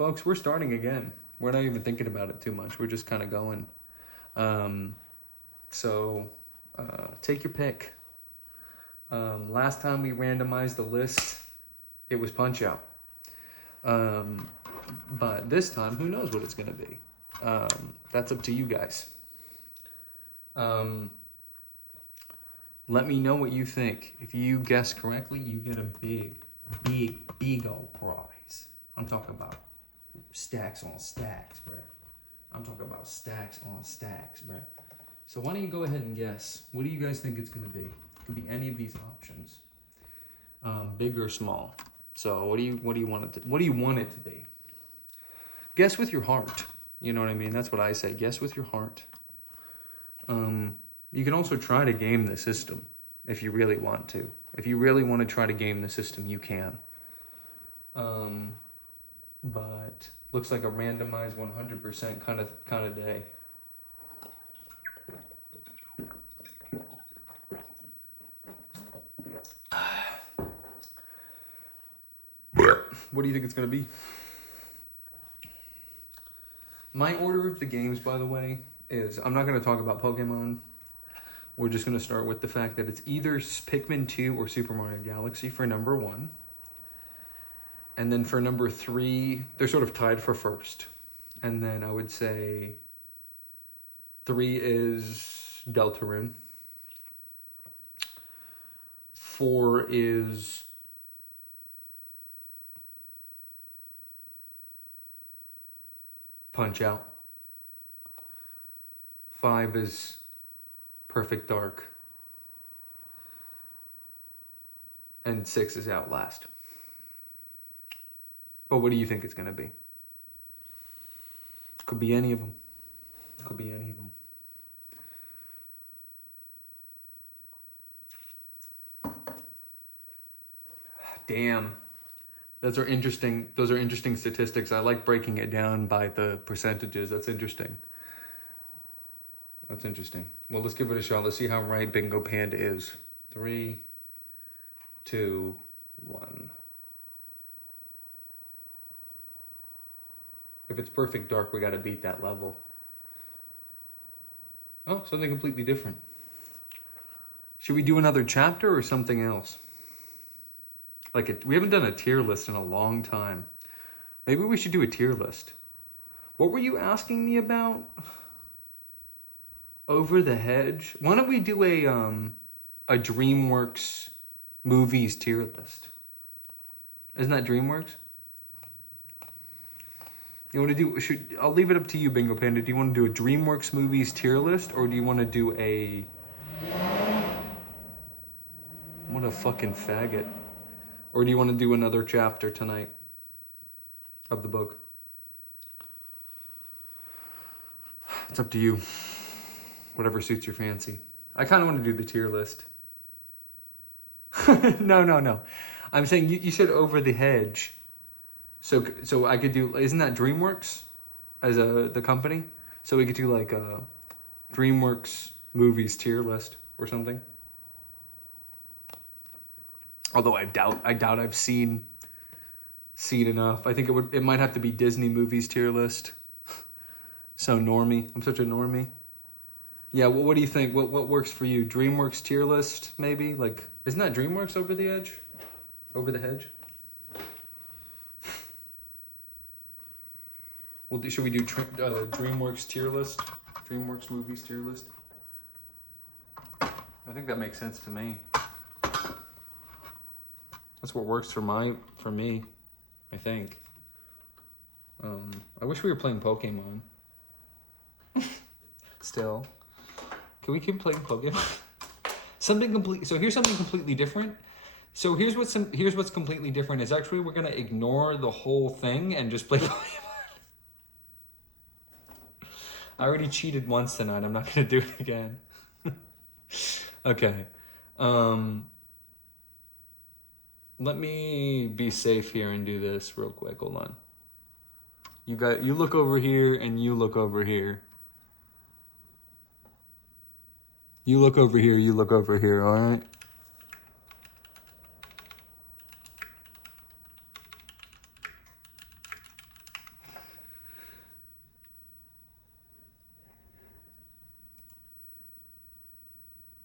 folks, we're starting again. We're not even thinking about it too much. We're just kind of going. Take your pick. Last time we randomized the list, it was Punch Out. But this time, who knows what it's going to be? That's up to you guys. Let me know what you think. If you guess correctly, you get a big old prize. I'm talking about stacks on stacks, bruh. I'm talking about stacks on stacks, bruh. So why don't you go ahead and guess? What do you guys think it's going to be? It could be any of these options, big or small. So what do you want it to be? Guess with your heart. You know what I mean? That's what I say. Guess with your heart. You can also try to game the system if you really want to. If you really want to try to game the system, you can. But looks like a randomized 100% kind of day. What do you think it's going to be? My order of the games, by the way, is I'm not going to talk about Pokemon. We're just going to start with the fact that it's either Pikmin 2 or Super Mario Galaxy for number 1. And then for number 3, they're sort of tied for first. And then I would say 3 is Deltarune. 4 is Punch Out. 5 is Perfect Dark. And 6 is Outlast. But what do you think it's going to be? Could be any of them. Could be any of them. Damn. Those are interesting statistics. I like breaking it down by the percentages. That's interesting. That's interesting. Well, let's give it a shot. Let's see how right Bingo Panda is. 3, 2, 1. If it's Perfect Dark, we got to beat that level. Oh, something completely different. Should we do another chapter or something else? We haven't done a tier list in a long time. Maybe we should do a tier list. What were you asking me about? Over the Hedge? Why don't we do a Dreamworks movies tier list? Isn't that Dreamworks? You want to do? I'll leave it up to you, Bingo Panda. Do you want to do a Dreamworks movies tier list, or do you want to do a? What a fucking faggot! Or do you want to do another chapter tonight of the book? It's up to you. Whatever suits your fancy. I kind of want to do the tier list. No. I'm saying you said Over the Hedge. So I could do, isn't that Dreamworks as the company? So we could do like a Dreamworks movies tier list or something. Although I doubt I've seen enough. I think it might have to be Disney movies tier list. So normie. I'm such a normie. Yeah, well, what do you think? What works for you? Dreamworks tier list, maybe? Like, isn't that Dreamworks Over the Edge? Over the Hedge? Well, should we do Dreamworks tier list? Dreamworks movies tier list? I think that makes sense to me. That's what works for me, I think. I wish we were playing Pokemon. Still. Can we keep playing Pokemon? So here's something completely different. So here's what's completely different is actually we're gonna ignore the whole thing and just play Pokemon. I already cheated once tonight. I'm not gonna do it again. Okay. Let me be safe here and do this real quick. Hold on. You look over here and you look over here. You look over here, all right?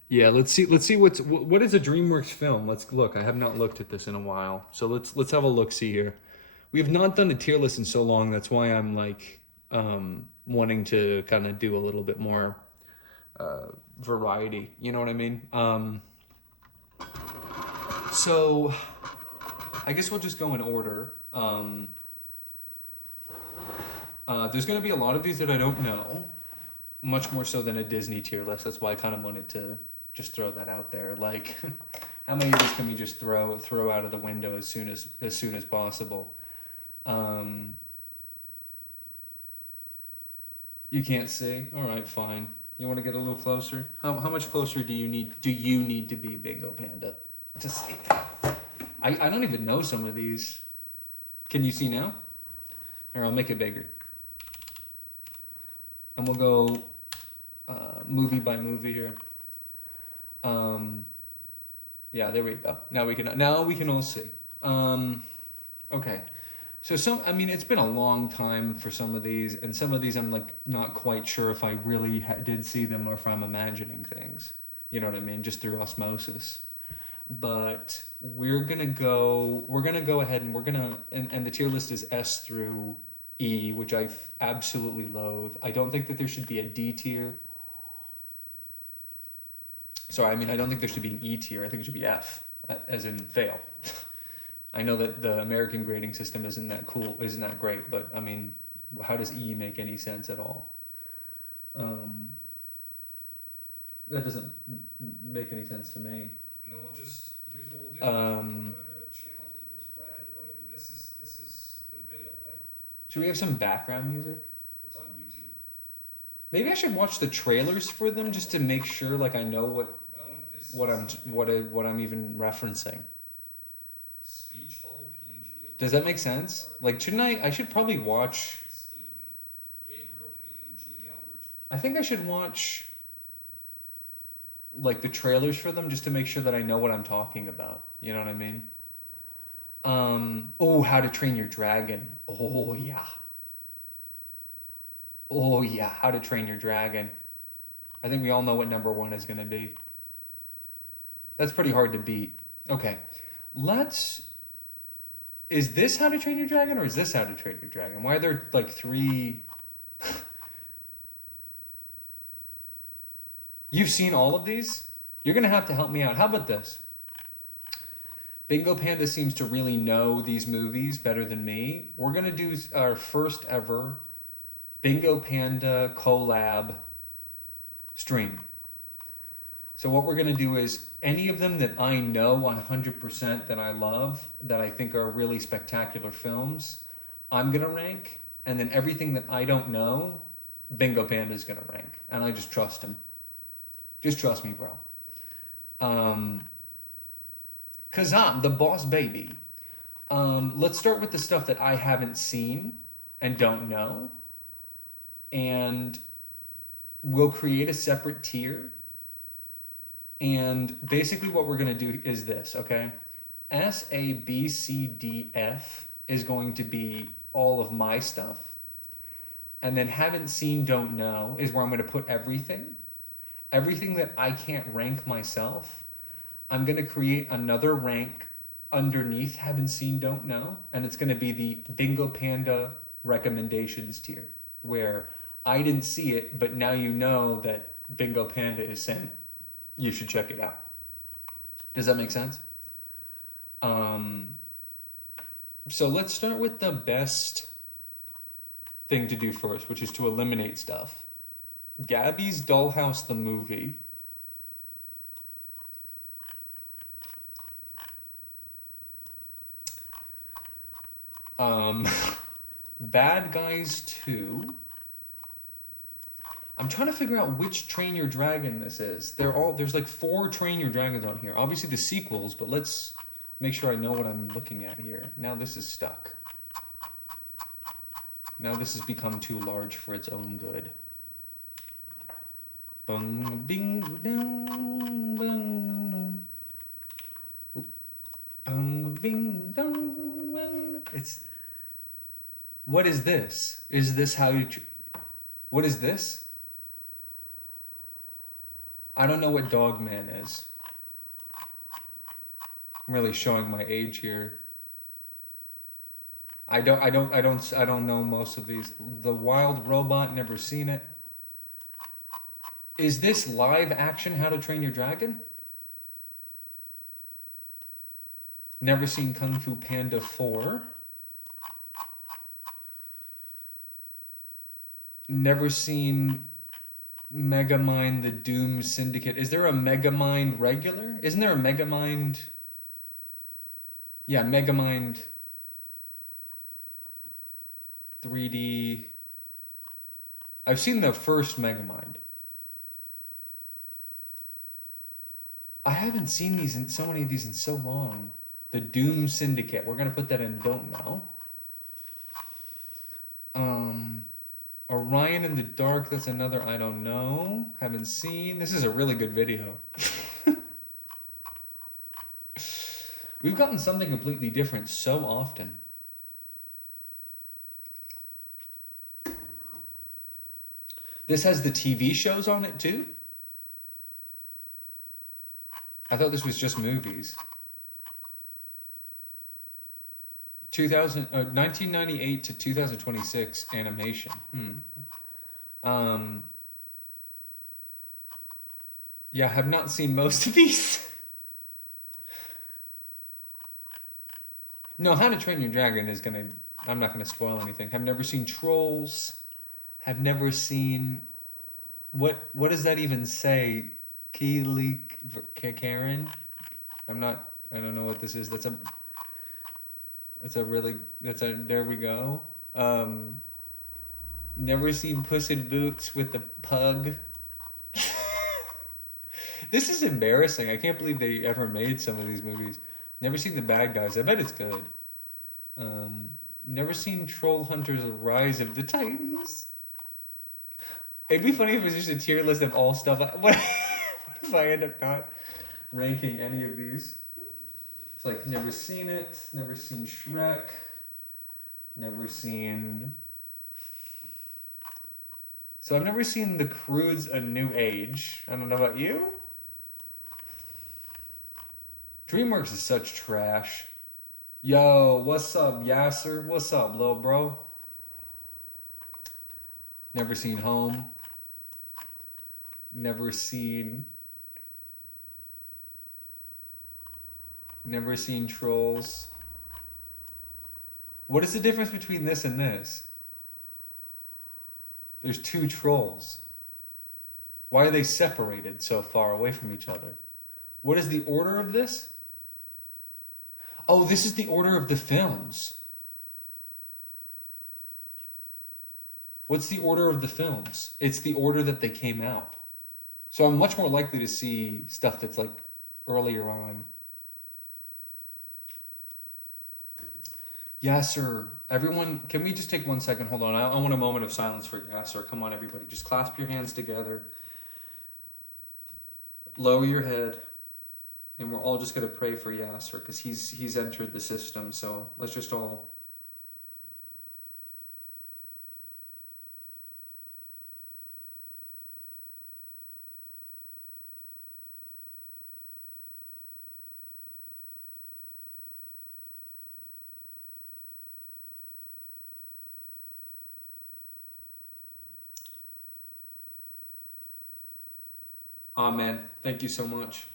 Yeah, let's see what is a DreamWorks film. Let's look. I have not looked at this in a while. So let's have a look see here. We have not done a tier list in so long. That's why I'm like wanting to kind of do a little bit more variety. You know what I mean? So I guess we'll just go in order. There's going to be a lot of these that I don't know, much more so than a Disney tier list. That's why I kind of wanted to just throw that out there. Like, how many of these can we just throw out of the window as soon as possible? You can't see. All right, fine. You want to get a little closer? How much closer do you need to be, Bingo Panda? To see. I don't even know some of these. Can you see now? Here, I'll make it bigger. And we'll go movie by movie here. Yeah, there we go. Now we can all see. Okay. So I mean, it's been a long time for some of these, and some of these I'm like not quite sure if I really did see them or if I'm imagining things. You know what I mean? Just through osmosis. But we're gonna go ahead and and the tier list is S through E, which I absolutely loathe. I don't think that there should be a D tier. Sorry, I mean, I don't think there should be an E tier. I think it should be F, as in fail. I know that the American grading system isn't that great, but I mean, how does E make any sense at all? That doesn't make any sense to me. And then here's what we'll do. Channel equals red, wait, and this is the video, right? Should we have some background music? What's on YouTube? Maybe I should watch the trailers for them just to make sure, like, I know what I'm even referencing. Speech bubble PNG. Does that make sense? Like, shouldn't I should probably watch. Steam, Gabriel painting, Gmail. I think I should watch like the trailers for them just to make sure that I know what I'm talking about. You know what I mean? How to Train Your Dragon. Oh yeah. Oh yeah, How to Train Your Dragon. I think we all know what number 1 is going to be. That's pretty hard to beat. Okay. Is this How to Train Your Dragon or is this How to Train Your Dragon? Why are there like 3? You've seen all of these? You're going to have to help me out. How about this? Bingo Panda seems to really know these movies better than me. We're going to do our first ever Bingo Panda collab stream. So what we're going to do is any of them that I know 100% that I love, that I think are really spectacular films, I'm going to rank. And then everything that I don't know, Bingo Panda is going to rank. And I just trust him. Just trust me, bro. Cause I'm the boss baby. Let's start with the stuff that I haven't seen and don't know. And we'll create a separate tier. And basically what we're going to do is this, okay? S, A, B, C, D, F is going to be all of my stuff. And then haven't seen, don't know is where I'm going to put everything. Everything that I can't rank myself, I'm going to create another rank underneath haven't seen, don't know. And it's going to be the Bingo Panda recommendations tier, where I didn't see it, but now you know that Bingo Panda is saying you should check it out. Does that make sense? So let's start with the best thing to do first, which is to eliminate stuff. Gabby's Dollhouse the movie. Bad Guys 2. I'm trying to figure out which Train Your Dragon this is. There's like 4 Train Your Dragons on here. Obviously the sequels, but let's make sure I know what I'm looking at here. Now this is stuck. Now this has become too large for its own good. Bung, bing, dong, bung, bung, bing, dong, bung. What is this? Is this how you... What is this? I don't know what Dogman is. I'm really showing my age here. I don't know most of these. The Wild Robot, never seen it. Is this live action How to Train Your Dragon? Never seen Kung Fu Panda 4. Never seen Megamind the Doom Syndicate. Is there a Megamind regular? Isn't there a Megamind? Yeah, Megamind 3D. I've seen the first Megamind. I haven't seen these in so many of these in so long. The Doom Syndicate. We're gonna put that in don't know. Orion in the Dark, that's another I don't know. Haven't seen. This is a really good video. We've gotten something completely different so often. This has the TV shows on it too? I thought this was just movies. 1998 to 2026 animation. Yeah, I have not seen most of these. No, How to Train Your Dragon is gonna... I'm not gonna spoil anything. Have never seen Trolls. Have never seen... What does that even say? Keely Karen? I don't know what this is. There we go. Never seen Puss in Boots with the pug. This is embarrassing. I can't believe they ever made some of these movies. Never seen The Bad Guys. I bet it's good. Never seen Troll Hunters Rise of the Titans. It'd be funny if it was just a tier list of all stuff. What if I end up not ranking any of these? It's like, never seen it. Never seen Shrek. Never seen... So I've never seen The Croods: A New Age. I don't know about you. Dreamworks is such trash. Yo, what's up, Yasser? What's up, little bro? Never seen Home. Never seen Trolls. What is the difference between this and this? There's two Trolls. Why are they separated so far away from each other? What is the order of this? Oh, this is the order of the films. What's the order of the films? It's the order that they came out. So I'm much more likely to see stuff that's like earlier on. Yasser, everyone, can we just take 1 second? Hold on. I want a moment of silence for Yasser. Come on, everybody. Just clasp your hands together. Lower your head. And we're all just going to pray for Yasser because he's entered the system. So let's just all... Amen. Thank you so much.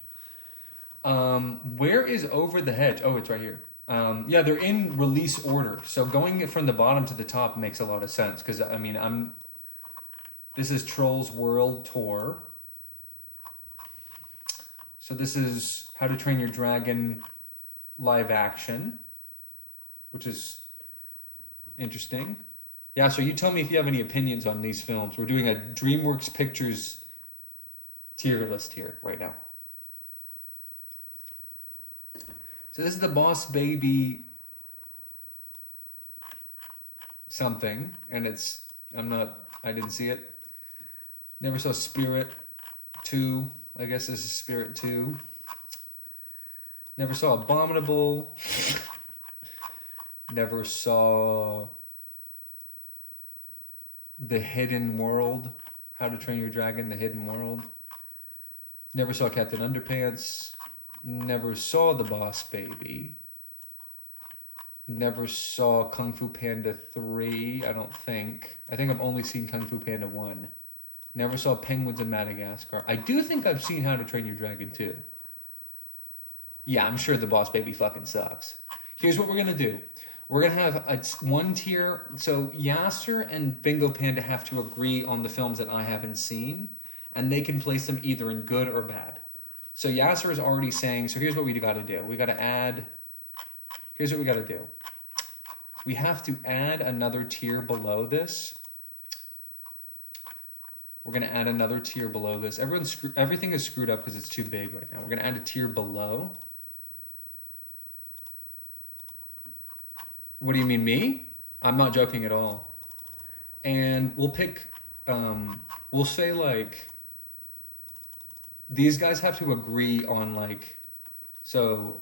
Where is Over the Hedge? Oh, it's right here. Yeah, they're in release order. So going from the bottom to the top makes a lot of sense because I mean, this is Trolls World Tour. So this is How to Train Your Dragon live action, which is interesting. Yeah, so you tell me if you have any opinions on these films. We're doing a DreamWorks Pictures tier list here right now. So this is the Boss Baby something, and I didn't see it. Never saw Spirit 2. I guess this is Spirit 2. Never saw Abominable. Never saw The Hidden World. How to Train Your Dragon, The Hidden World. Never saw Captain Underpants. Never saw The Boss Baby. Never saw Kung Fu Panda 3, I don't think. I think I've only seen Kung Fu Panda 1. Never saw Penguins in Madagascar. I do think I've seen How to Train Your Dragon 2. Yeah, I'm sure The Boss Baby fucking sucks. Here's what we're gonna do. We're gonna have one tier. So Yasser and Bingo Panda have to agree on the films that I haven't seen, and they can place them either in good or bad. So Yasser is already saying, so here's what we gotta do. We gotta add, here's what we gotta do. We have to add another tier below this. We're gonna add another tier below this. Everything is screwed up because it's too big right now. We're gonna add a tier below. What do you mean, me? I'm not joking at all. And we'll pick, we'll say like, these guys have to agree on like, so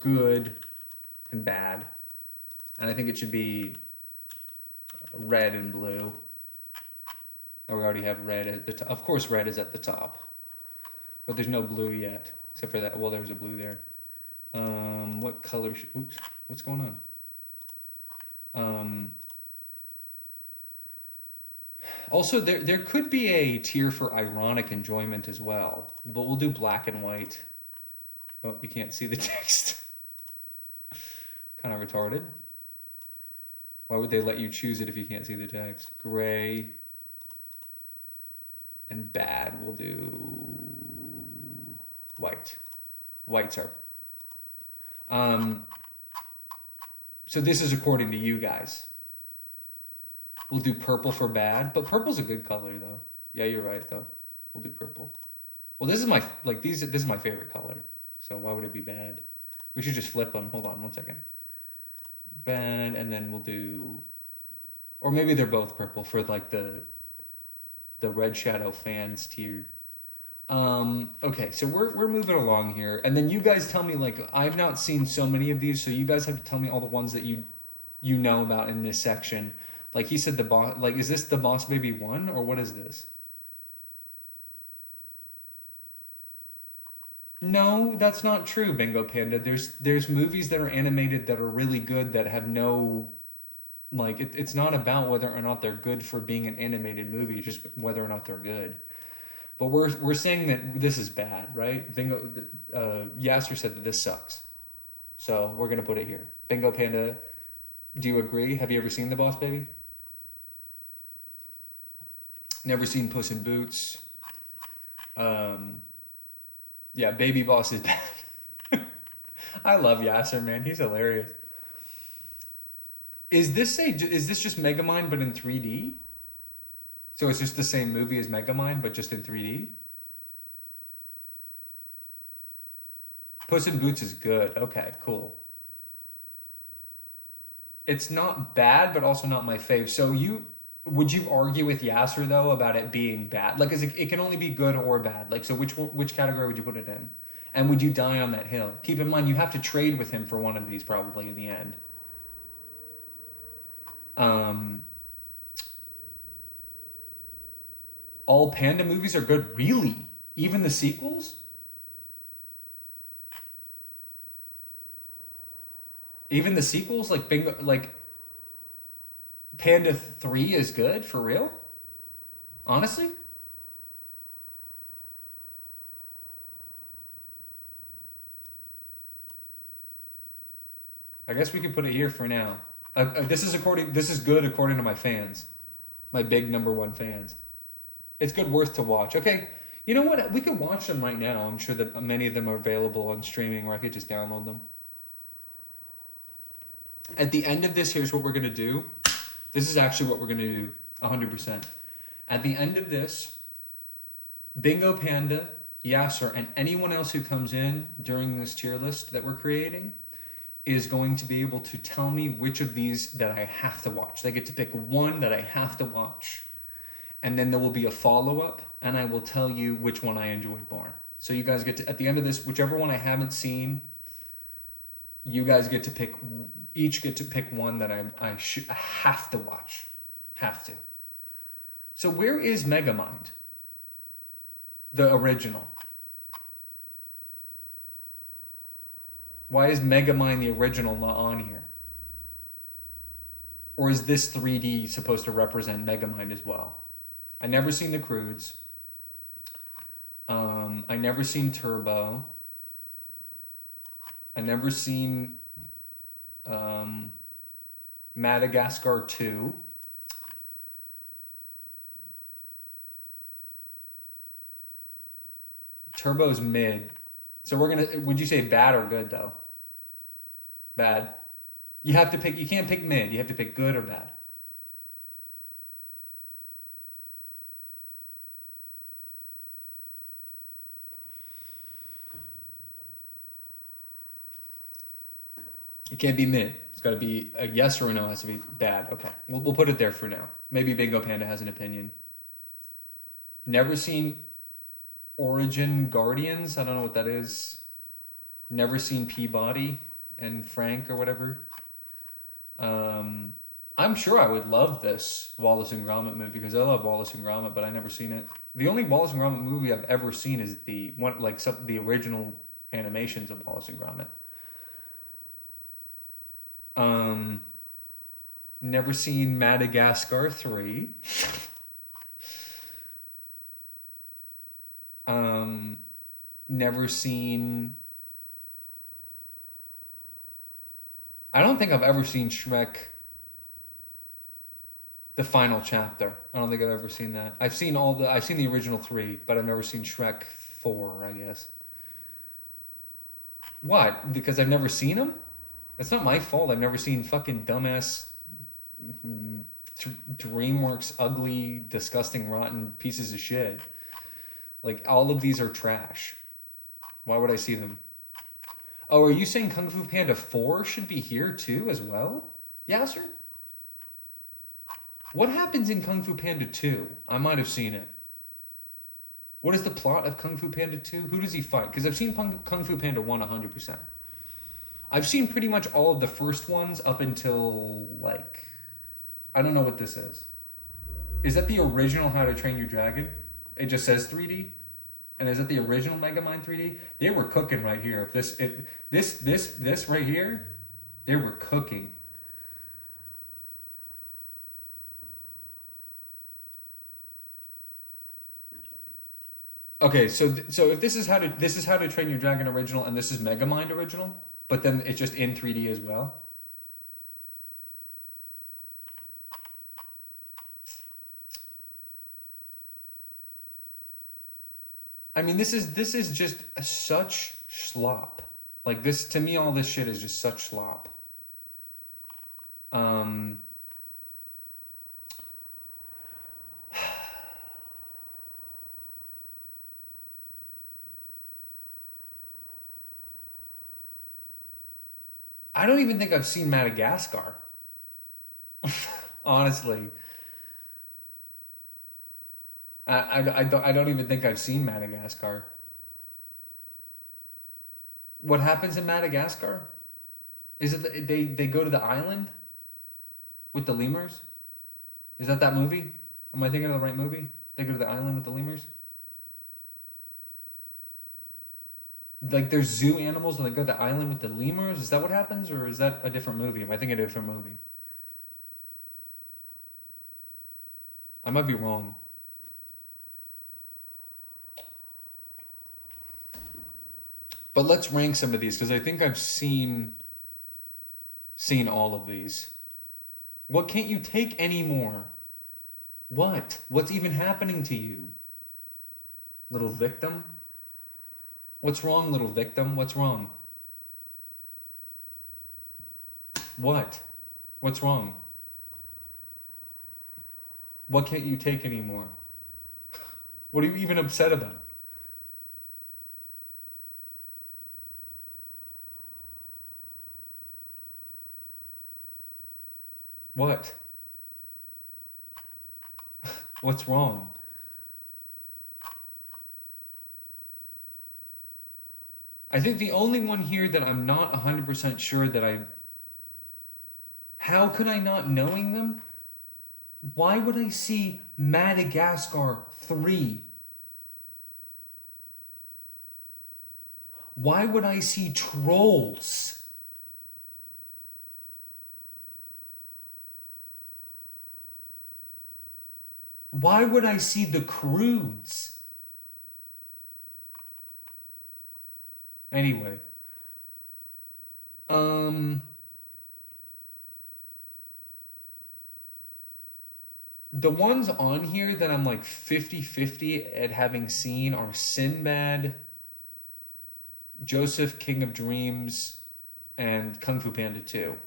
good and bad. And I think it should be red and blue. Or we already have red at the top. Of course red is at the top. But there's no blue yet. Except for that, well, there was a blue there. What color oops, what's going on? Also, there could be a tier for ironic enjoyment as well. But we'll do black and white. Oh, you can't see the text. Kind of retarded. Why would they let you choose it if you can't see the text? Gray and bad, we'll do white. Whites are. So this is according to you guys. We'll do purple for bad, but purple's a good color though. Yeah, you're right though. We'll do purple. Well, this is my this is my favorite color. So why would it be bad? We should just flip them. Hold on one second. Bad, and then we'll do, or maybe they're both purple for like the Red Shadow fans tier. Okay, so we're moving along here, and then you guys tell me, like, I've not seen so many of these, so you guys have to tell me all the ones that you know about in this section. Like he said, the boss, like, is this the Boss Baby 1 or what is this? No, that's not true, Bingo Panda. There's movies that are animated that are really good that have no, like, it's not about whether or not they're good for being an animated movie, just whether or not they're good. But we're saying that this is bad, right? Bingo, Yasser said that this sucks. So we're gonna put it here. Bingo Panda, do you agree? Have you ever seen The Boss Baby? Never seen Puss in Boots. Yeah, Baby Boss is bad. I love Yasser, man. He's hilarious. Is this just Megamind but in 3D? So it's just the same movie as Megamind but just in 3D? Puss in Boots is good. Okay, cool. It's not bad, but also not my fave. So would you argue with Yasser though about it being bad? Like, it can only be good or bad. Like, so which category would you put it in? And would you die on that hill? Keep in mind, you have to trade with him for one of these probably in the end. All Panda movies are good, really? Even the sequels? Even the sequels, like Bingo, like Panda 3 is good for real? Honestly? I guess we can put it here for now. This is good according to my fans, my big #1 fans. It's good, worth to watch. Okay, you know what? We could watch them right now. I'm sure that many of them are available on streaming, or I could just download them. At the end of this, here's what we're gonna do. This is actually what we're gonna do, 100%. At the end of this, Bingo Panda, Yasser, and anyone else who comes in during this tier list that we're creating is going to be able to tell me which of these that I have to watch. They get to pick one that I have to watch. And then there will be a follow-up, and I will tell you which one I enjoyed more. So you guys get to, at the end of this, whichever one I haven't seen, you guys get to pick, each get to pick one that I have to watch. Have to. So where is Megamind? The original. Why is Megamind the original not on here? Or is this 3D supposed to represent Megamind as well? I never seen the Croods. I never seen Turbo. I never seen Madagascar 2. Turbo's mid. So we're gonna, would you say bad or good though? Bad. You have to pick, you can't pick mid. You have to pick good or bad. It can't be mid. It's got to be a yes or a no. It has to be bad. Okay, we'll put it there for now. Maybe Bingo Panda has an opinion. Never seen Origin Guardians. I don't know what that is. Never seen Peabody and Frank or whatever. I'm sure I would love this Wallace and Gromit movie because I love Wallace and Gromit, but I never seen it. The only Wallace and Gromit movie I've ever seen is the one, like the original animations of Wallace and Gromit. Never seen Madagascar 3. Never seen... I don't think I've ever seen Shrek, the final chapter. I don't think I've ever seen that. I've seen the original 3, but I've never seen Shrek 4, I guess. What? Because I've never seen them? It's not my fault. I've never seen fucking dumbass Dreamworks ugly, disgusting, rotten pieces of shit. Like, all of these are trash. Why would I see them? Oh, are you saying Kung Fu Panda 4 should be here too as well? Yasser? What happens in Kung Fu Panda 2? I might have seen it. What is the plot of Kung Fu Panda 2? Who does he fight? Because I've seen Kung Fu Panda 1 100%. I've seen pretty much all of the first ones up until, like... I don't know what this is. Is that the original How to Train Your Dragon? It just says 3D? And is it the original Megamind 3D? They were cooking right here. This right here, they were cooking. Okay, so if this is How to Train Your Dragon original and this is Megamind original, but then it's just in 3D as well. I mean, this is just such slop. Like this, to me, all this shit is just such slop. I don't even think I've seen Madagascar. Honestly. I don't even think I've seen Madagascar. What happens in Madagascar? Is it they go to the island with the lemurs? Is that movie? Am I thinking of the right movie? They go to the island with the lemurs? Like there's zoo animals and they go to the island with the lemurs? Is that what happens? Or is that a different movie? Am I thinking of a different movie? I might be wrong. But let's rank some of these because I think I've seen all of these. What can't you take anymore? What? What's even happening to you? Little victim? What's wrong, little victim? What's wrong? What? What's wrong? What can't you take anymore? What are you even upset about? What? What's wrong? I think the only one here that I'm not 100% sure that how could I not knowing them? Why would I see Madagascar 3? Why would I see Trolls? Why would I see The Croods? Anyway. The ones on here that I'm like 50-50 at having seen are Sinbad, Joseph, King of Dreams, and Kung Fu Panda 2.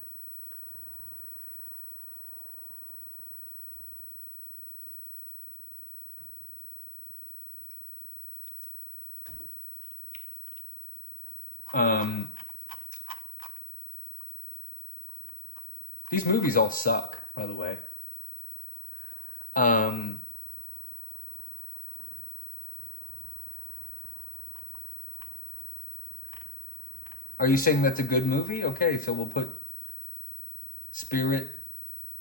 These movies all suck, by the way. Are you saying that's a good movie? Okay, so we'll put Spirit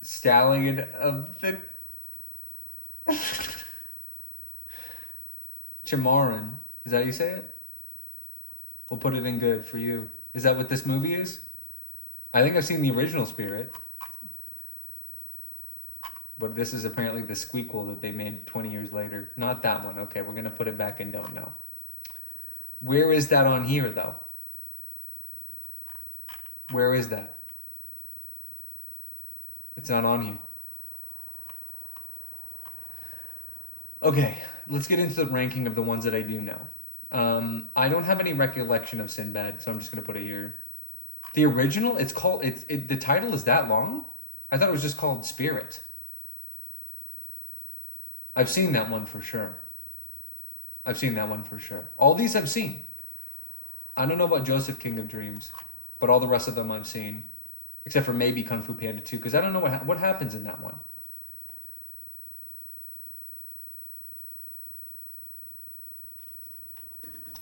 Stallion of the Chimaran. Is that how you say it? We'll put it in good for you. Is that what this movie is? I think I've seen the original Spirit. But this is apparently the squeakquel that they made 20 years later. Not that one. Okay, we're going to put it back in don't know. Where is that on here, though? Where is that? It's not on here. Okay, let's get into the ranking of the ones that I do know. I don't have any recollection of Sinbad, so I'm just going to put it here. The original, the title is that long? I thought it was just called Spirit. I've seen that one for sure. All these I've seen. I don't know about Joseph, King of Dreams, but all the rest of them I've seen. Except for maybe Kung Fu Panda 2, because I don't know what happens in that one.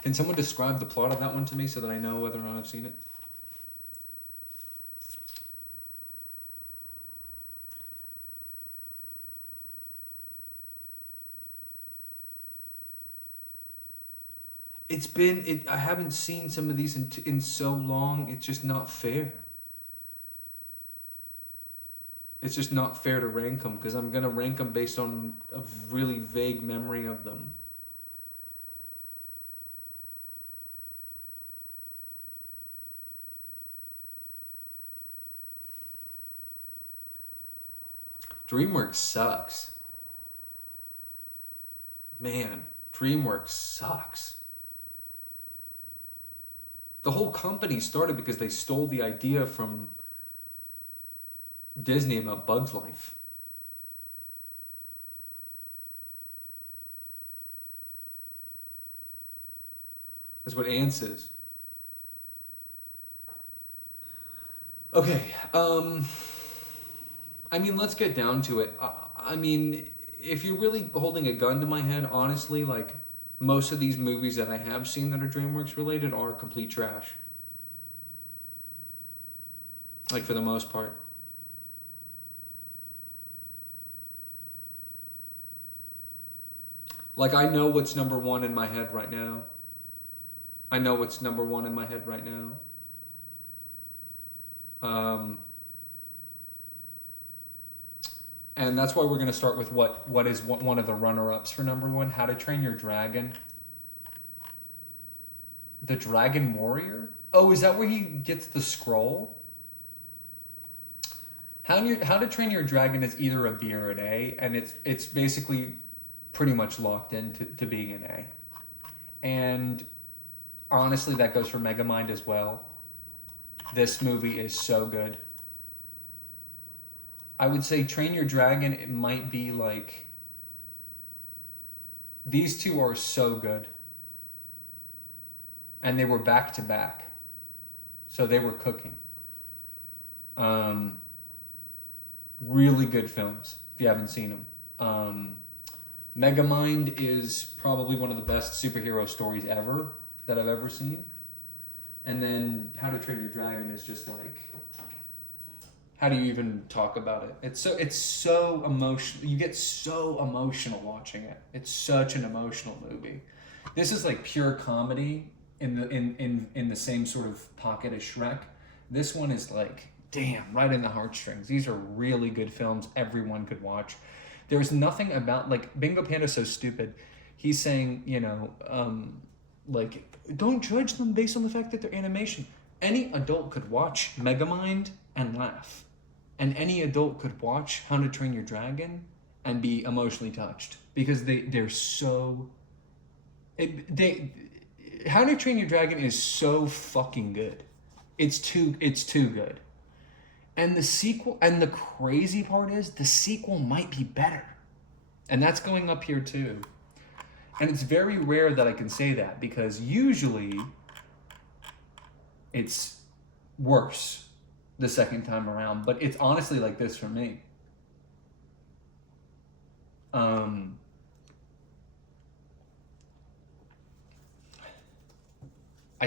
Can someone describe the plot of that one to me so that I know whether or not I've seen it? I haven't seen some of these in so long, it's just not fair. It's just not fair to rank them, because I'm going to rank them based on a really vague memory of them. Dreamworks sucks. Man, Dreamworks sucks. The whole company started because they stole the idea from Disney about Bug's Life. That's what Ants is. Okay, I mean, let's get down to it. I mean, if you're really holding a gun to my head, honestly, like, most of these movies that I have seen that are DreamWorks related are complete trash. Like, for the most part. Like, I know what's number one in my head right now. And that's why we're going to start with what is one of the runner-ups for number one, How to Train Your Dragon. The Dragon Warrior? Oh, is that where he gets the scroll? How to Train Your Dragon is either a B or an A, and it's basically pretty much locked into being an A. And honestly, that goes for Megamind as well. This movie is so good. I would say Train Your Dragon, it might be like... These two are so good. And they were back to back. So they were cooking. Really good films, if you haven't seen them. Megamind is probably one of the best superhero stories ever that I've ever seen. And then How to Train Your Dragon is just like... how do you even talk about it? It's so emotional. You get so emotional watching it. It's such an emotional movie. This is like pure comedy in the same sort of pocket as Shrek. This one is like, damn, right in the heartstrings. These are really good films everyone could watch. There's nothing about, like, Bingo Panda's so stupid. He's saying, you know, like, don't judge them based on the fact that they're animation. Any adult could watch Megamind and laugh. And any adult could watch How to Train Your Dragon and be emotionally touched. Because they're so... How to Train Your Dragon is so fucking good. It's too good. And the sequel, and the crazy part is, the sequel might be better. And that's going up here too. And it's very rare that I can say that, because usually it's worse the second time around. But it's honestly like this for me. I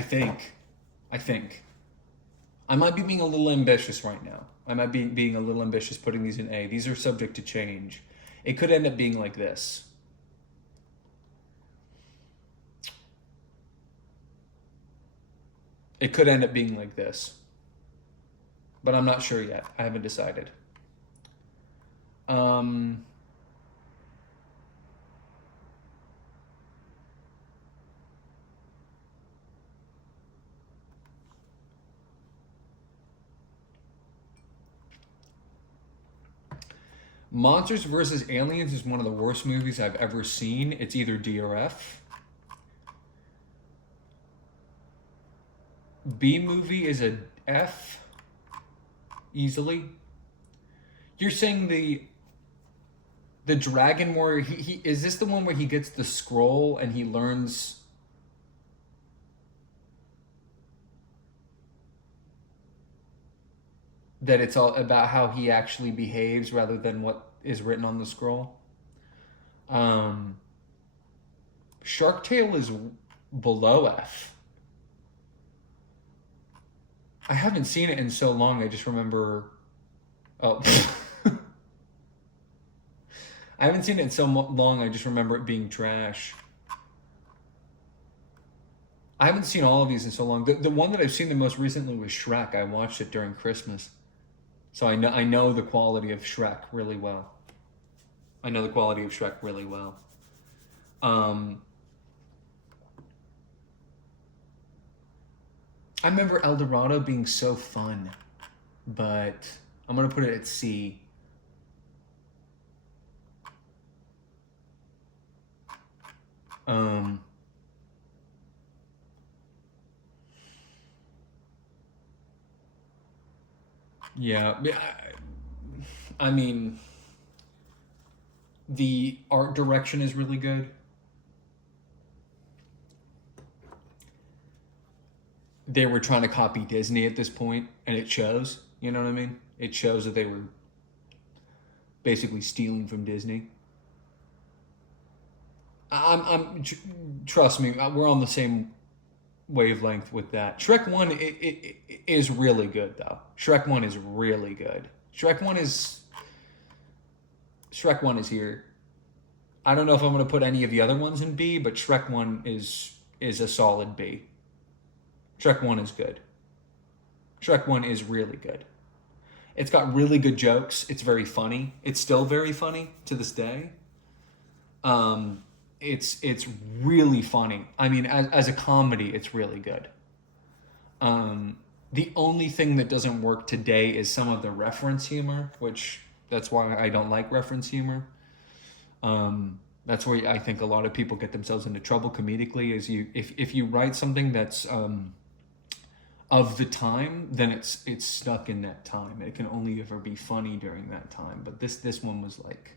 think I might be being a little ambitious right now. I might be being a little ambitious putting these in A. These are subject to change. It could end up being like this. It could end up being like this. But I'm not sure yet. I haven't decided. Monsters vs. Aliens is one of the worst movies I've ever seen. It's either D or F. B movie is a F. Easily. You're saying the dragon where he is this the one where he gets the scroll and he learns that it's all about how he actually behaves rather than what is written on the scroll? Shark Tale is below F. I haven't seen it in so long, I just remember... Oh. I haven't seen it in so long, I just remember it being trash. I haven't seen all of these in so long. The one that I've seen the most recently was Shrek. I watched it during Christmas. So I know the quality of Shrek really well. I know the quality of Shrek really well. I remember El Dorado being so fun, but I'm gonna put it at C. Yeah, I mean, the art direction is really good. They were trying to copy Disney at this point, and it shows. You know what I mean? It shows that they were basically stealing from Disney. Trust me, we're on the same wavelength with that. Shrek 1 it is really good though. Shrek 1 is really good. Shrek 1 is here. I don't know if I'm going to put any of the other ones in B, but Shrek 1 is a solid B. Shrek 1 is good. Shrek 1 is really good. It's got really good jokes. It's very funny. It's still very funny to this day. It's really funny. I mean, as a comedy, it's really good. The only thing that doesn't work today is some of the reference humor, which that's why I don't like reference humor. That's where I think a lot of people get themselves into trouble comedically. Is if you write something that's of the time, then it's stuck in that time. It can only ever be funny during that time. But this one was like.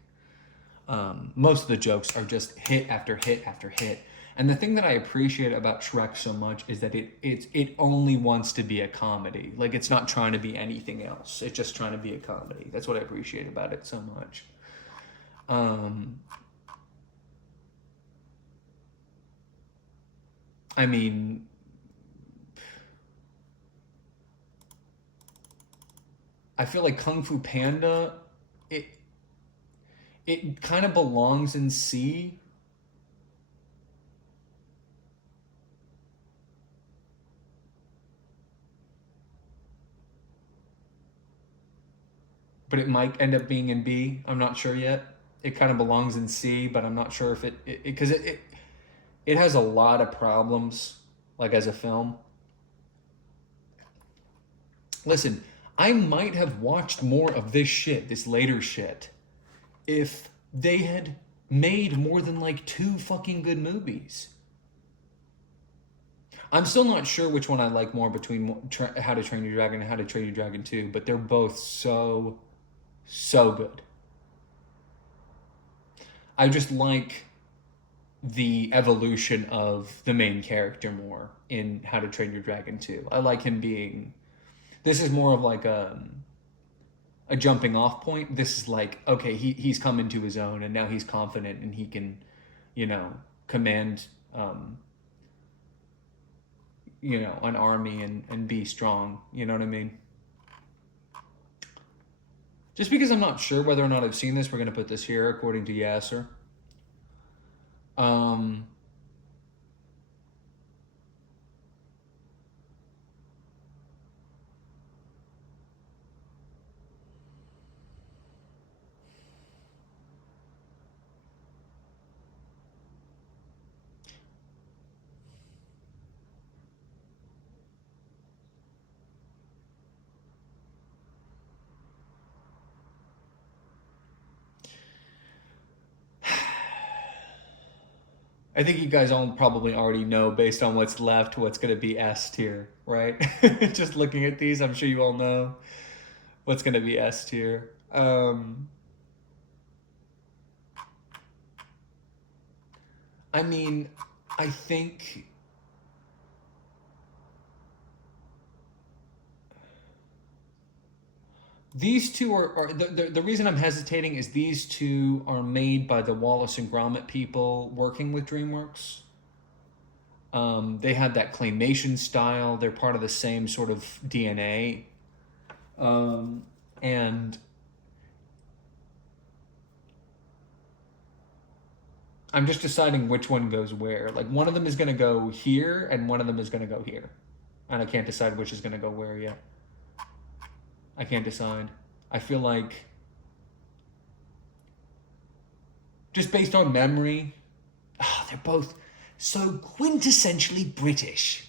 Most of the jokes are just hit after hit after hit. And the thing that I appreciate about Shrek so much is that it only wants to be a comedy. Like, it's not trying to be anything else. It's just trying to be a comedy. That's what I appreciate about it so much. I mean, I feel like Kung Fu Panda, it kind of belongs in C. But it might end up being in B. I'm not sure yet. It kind of belongs in C, but I'm not sure if because it has a lot of problems, like as a film. Listen, I might have watched more of this shit, this later shit, if they had made more than like 2 fucking good movies. I'm still not sure which one I like more between How to Train Your Dragon and How to Train Your Dragon 2, but they're both so good. I just like the evolution of the main character more in How to Train Your Dragon 2. I like him being... This is more of like a jumping off point. This is like, okay, he's come into his own and now he's confident and he can, command, an army and be strong. You know what I mean? Just because I'm not sure whether or not I've seen this, we're going to put this here according to Yasser. I think you guys all probably already know, based on what's left, what's going to be S tier, right? Just looking at these, I'm sure you all know what's going to be S tier. I mean, I think... These two are the reason I'm hesitating is these two are made by the Wallace and Gromit people working with Dreamworks. They had that claymation style. They're part of the same sort of DNA. And I'm just deciding which one goes where. Like, one of them is going to go here and one of them is going to go here. And I can't decide which is going to go where yet. I can't decide. I feel like, just based on memory, they're both so quintessentially British.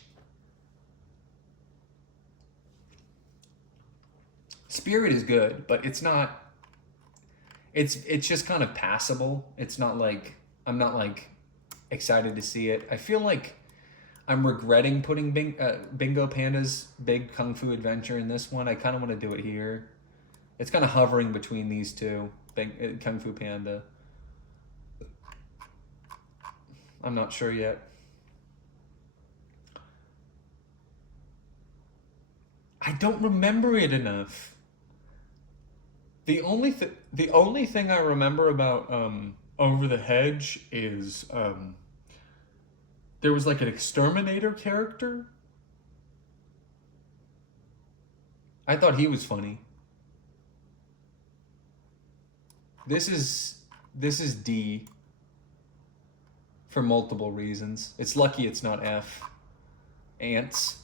Spirit is good, but it's not, it's just kind of passable. It's not like, I'm not like excited to see it. I feel like I'm regretting putting Bingo Panda's Big Kung Fu Adventure in this one. I kind of want to do it here. It's kind of hovering between these two, Kung Fu Panda. I'm not sure yet. I don't remember it enough. The only thing I remember about Over the Hedge is there was like an exterminator character. I thought he was funny. This is D for multiple reasons. It's lucky it's not F. Ants.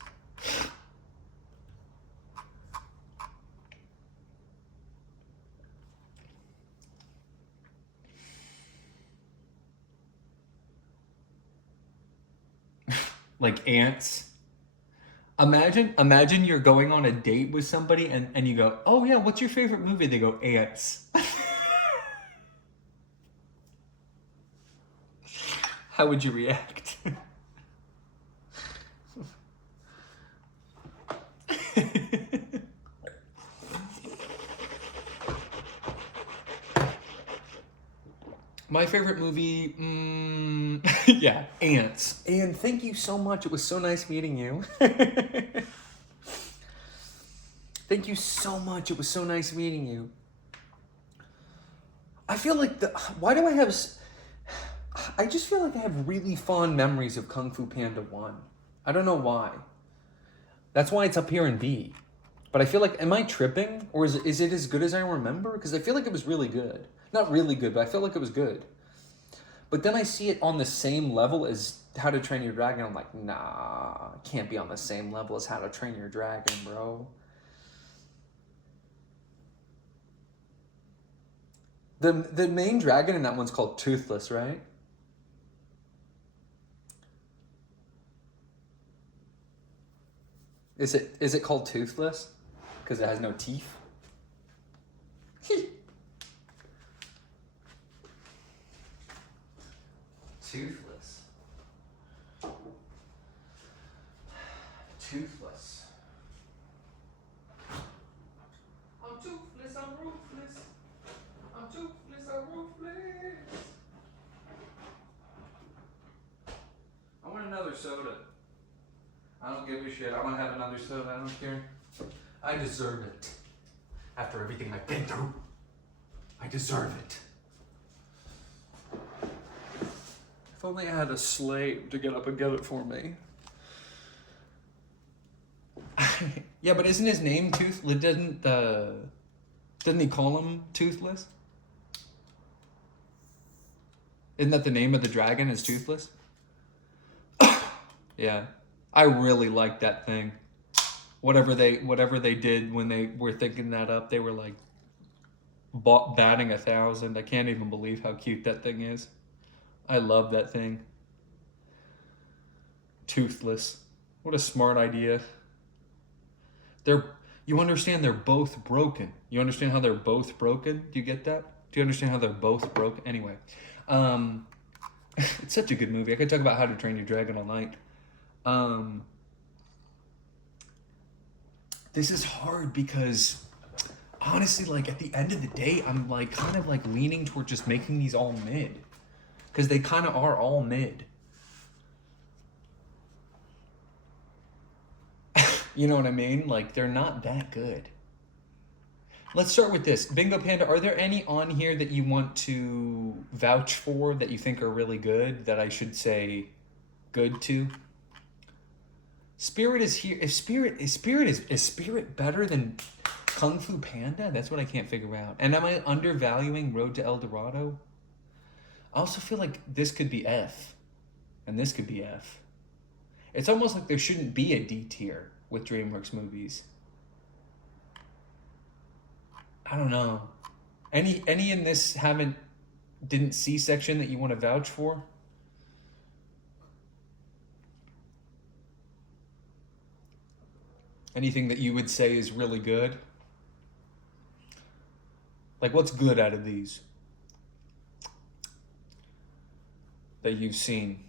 Like ants. Imagine you're going on a date with somebody and you go, oh yeah, what's your favorite movie? They go, Ants. How would you react? My favorite movie, yeah, Ants. And thank you so much. It was so nice meeting you. Thank you so much. It was so nice meeting you. I feel like why do I have... I just feel like I have really fond memories of Kung Fu Panda 1. I don't know why. That's why it's up here in B. But I feel like, am I tripping? Or is it as good as I remember? Because I feel like it was really good. Not really good, but I feel like it was good. But then I see it on the same level as How to Train Your Dragon. I'm like, nah, it can't be on the same level as How to Train Your Dragon, bro. The main dragon in that one's called Toothless, right? Is it called Toothless? Because it has no teeth? Toothless. Toothless. I'm toothless, I'm ruthless. I'm toothless, I'm ruthless. I want another soda. I don't give a shit. I want to have another soda. I don't care. I deserve it. After everything I've been through, I deserve it. If only I had a slave to get up and get it for me. Yeah, but isn't his name Toothless? Doesn't he call him Toothless? Isn't that the name of the dragon? Is Toothless? Yeah, I really liked that thing. Whatever they did when they were thinking that up, they were like batting 1,000. I can't even believe how cute that thing is. I love that thing. Toothless. What a smart idea. You understand they're both broken. You understand how they're both broken? Do you get that? Do you understand how they're both broken? Anyway, it's such a good movie. I could talk about How to Train Your Dragon all night. This is hard because honestly, like at the end of the day, I'm like kind of like leaning toward just making these all mid. Because they kind of are all mid. You know what I mean? Like, they're not that good. Let's start with this. Bingo Panda, are there any on here that you want to vouch for that you think are really good that I should say good to? Spirit is here. Is Spirit better than Kung Fu Panda? That's what I can't figure out. And am I undervaluing Road to El Dorado? I also feel like this could be F, and this could be F. It's almost like there shouldn't be a D tier with Dreamworks movies. I don't know. Any in this didn't see section that you want to vouch for? Anything that you would say is really good? Like, what's good out of these that you've seen?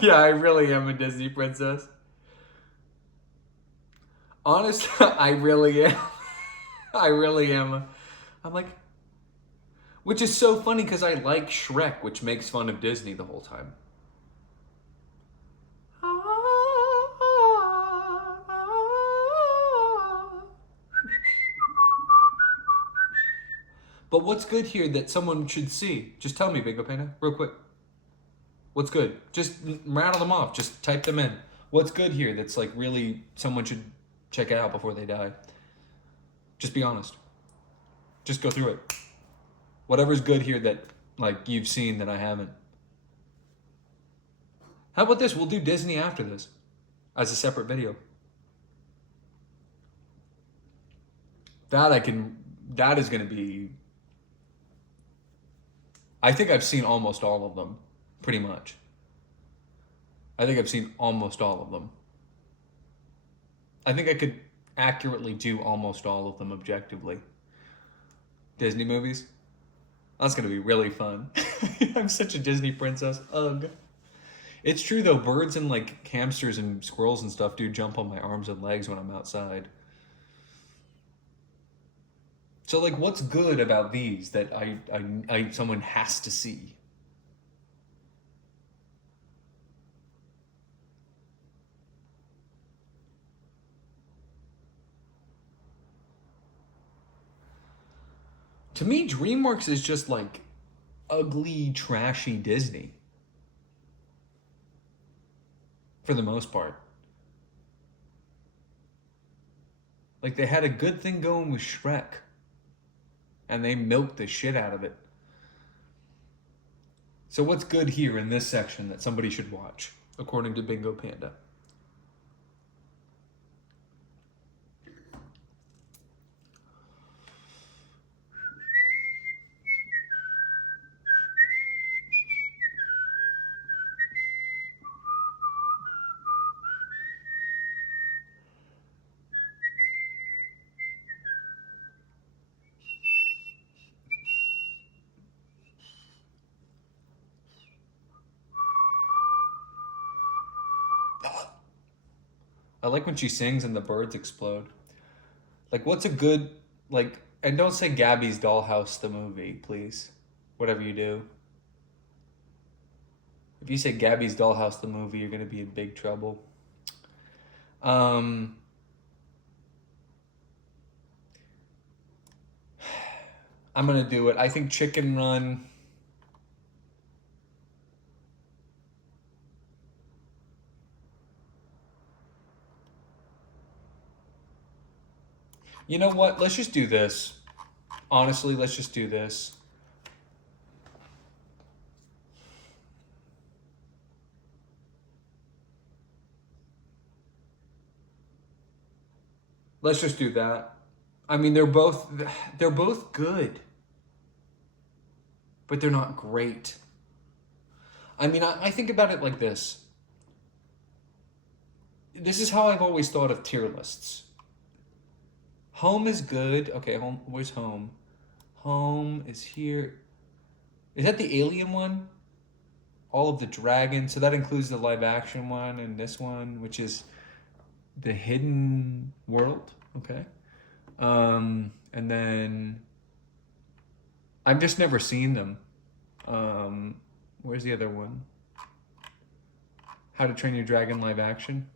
Yeah, I really am a Disney princess. Honestly, I really am. I really am. I'm like, which is so funny because I like Shrek, which makes fun of Disney the whole time. But what's good here that someone should see? Just tell me, Bingo Panda, real quick. What's good? Just rattle them off. Just type them in. What's good here that's like really someone should check it out before they die? Just be honest. Just go through it. Whatever's good here that like you've seen that I haven't. How about this? We'll do Disney after this as a separate video. That is going to be, I think I've seen almost all of them. Pretty much. I think I've seen almost all of them. I think I could accurately do almost all of them objectively. Disney movies? That's going to be really fun. I'm such a Disney princess. Ugh. It's true though, birds and like hamsters and squirrels and stuff do jump on my arms and legs when I'm outside. So like what's good about these that I someone has to see? To me, DreamWorks is just like ugly, trashy Disney. For the most part. Like they had a good thing going with Shrek. And they milked the shit out of it. So what's good here in this section that somebody should watch, according to Bingo Panda? I like when she sings and the birds explode. Like, what's a good, like, and don't say Gabby's Dollhouse, the movie, please. Whatever you do. If you say Gabby's Dollhouse, the movie, you're going to be in big trouble. I'm going to do it. I think Chicken Run. You know what? Let's just do this. Honestly, let's just do this. Let's just do that. I mean, they're both good. But they're not great. I mean, I think about it like this. This is how I've always thought of tier lists. Home is good. Okay, home. Where's home? Home is here. Is that the alien one? All of the dragons. So that includes the live action one and this one, which is the hidden world. Okay. And then I've just never seen them. Where's the other one? How to Train Your Dragon live action.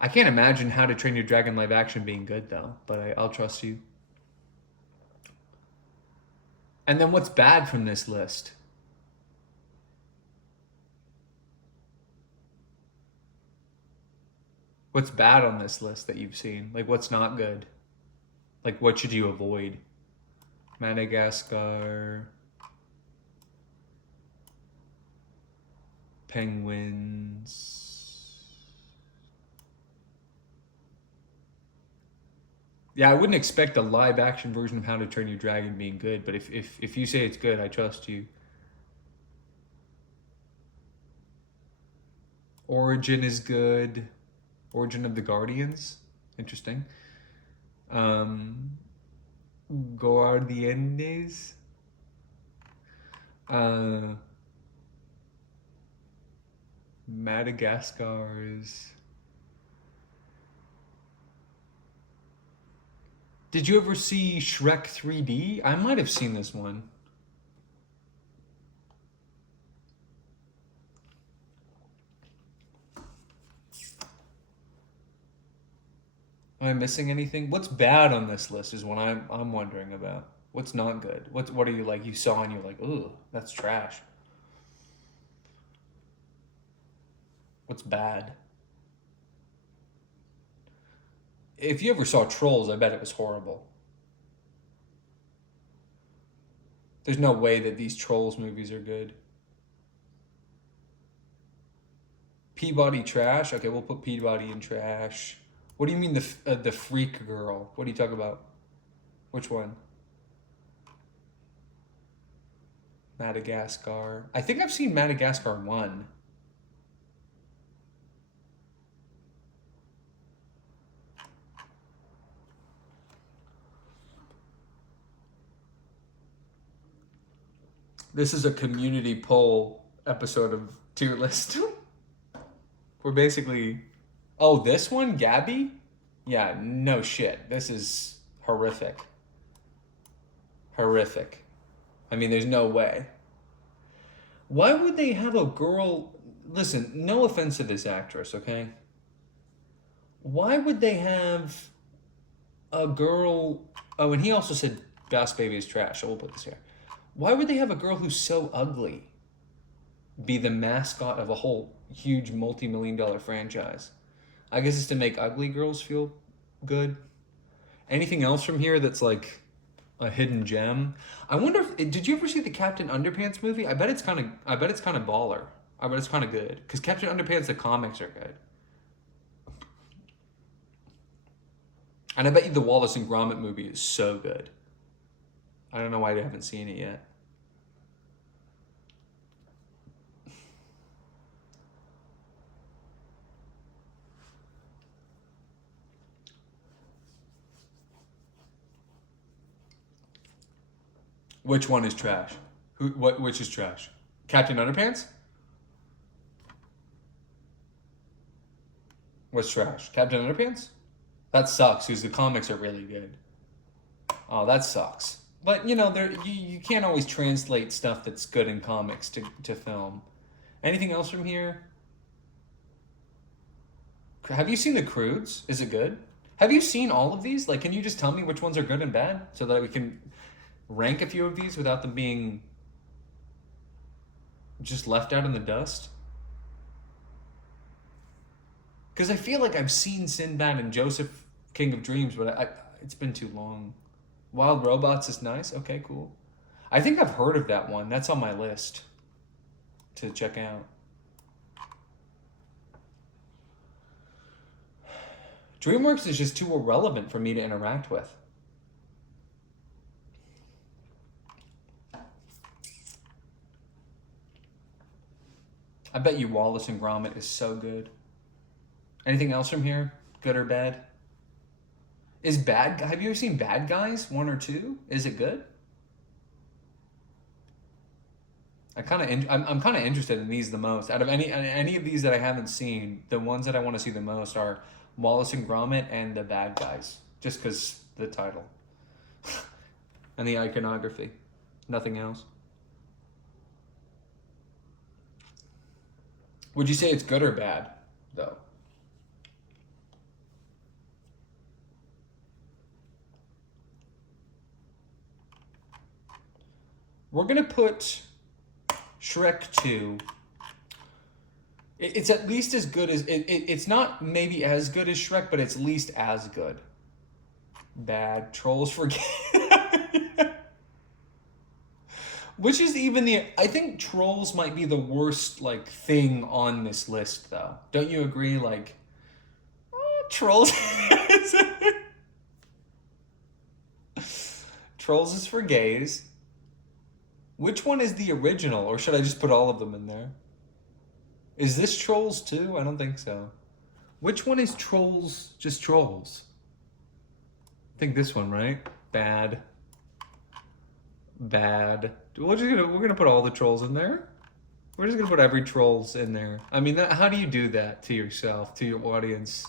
I can't imagine How to Train Your Dragon live action being good though, but I'll trust you. And then what's bad from this list? What's bad on this list that you've seen? Like what's not good? Like what should you avoid? Madagascar. Penguins. Yeah, I wouldn't expect a live action version of How to Train Your Dragon being good, but if you say it's good, I trust you. Origin is good. Origin of the Guardians. Interesting. Guardianes. Madagascar's. Did you ever see Shrek 3D? I might have seen this one. Am I missing anything? What's bad on this list is what I'm wondering about. What's not good? What are you like? You saw and you're like, ooh, that's trash. What's bad? If you ever saw Trolls, I bet it was horrible. There's no way that these Trolls movies are good. Peabody trash? Okay, we'll put Peabody in trash. What do you mean the freak girl? What are you talking about? Which one? Madagascar. I think I've seen Madagascar 1. This is a community poll episode of tier list. We're basically... Oh, this one? Gabby? Yeah, no shit. This is horrific. Horrific. I mean, there's no way. Why would they have a girl... Listen, no offense to this actress, okay? Why would they have a girl... Oh, and he also said Boss Baby is trash, so we'll put this here. Why would they have a girl who's so ugly be the mascot of a whole huge multi-million-dollar franchise? I guess it's to make ugly girls feel good. Anything else from here that's like a hidden gem? I wonder if... Did you ever see the Captain Underpants movie? I bet it's kind of baller. I bet it's kind of good. Because Captain Underpants, the comics are good. And I bet you the Wallace and Gromit movie is so good. I don't know why I haven't seen it yet. Which one is trash? Which is trash? Captain Underpants? What's trash? Captain Underpants? That sucks because the comics are really good. Oh, that sucks. But, you know, you can't always translate stuff that's good in comics to film. Anything else from here? Have you seen The Croods? Is it good? Have you seen all of these? Like, can you just tell me which ones are good and bad so that we can rank a few of these without them being just left out in the dust? Because I feel like I've seen Sinbad and Joseph, King of Dreams, but it's been too long. Wild Robots is nice. Okay, cool. I think I've heard of that one. That's on my list to check out. Dreamworks is just too irrelevant for me to interact with. I bet you Wallace and Gromit is so good. Anything else from here? Good or bad? Have you ever seen Bad Guys 1 or 2? Is it good? I'm kind of interested in these the most. Out of any of these that I haven't seen, the ones that I want to see the most are Wallace and Gromit and the Bad Guys, just because the title and the iconography. Nothing else. Would you say it's good or bad, though? We're going to put Shrek 2. It's at least as good as... It's not maybe as good as Shrek, but it's at least as good. Bad. Trolls Forget. Which is even the... I think Trolls might be the worst, like, thing on this list, though. Don't you agree? Like, Trolls... Trolls is for gays. Which one is the original, or should I just put all of them in there? Is this Trolls 2? I don't think so. Which one is Trolls, just Trolls? I think this one, right? Bad. Bad. We're gonna put all the Trolls in there. We're just gonna put every Trolls in there. I mean, how do you do that to yourself, to your audience?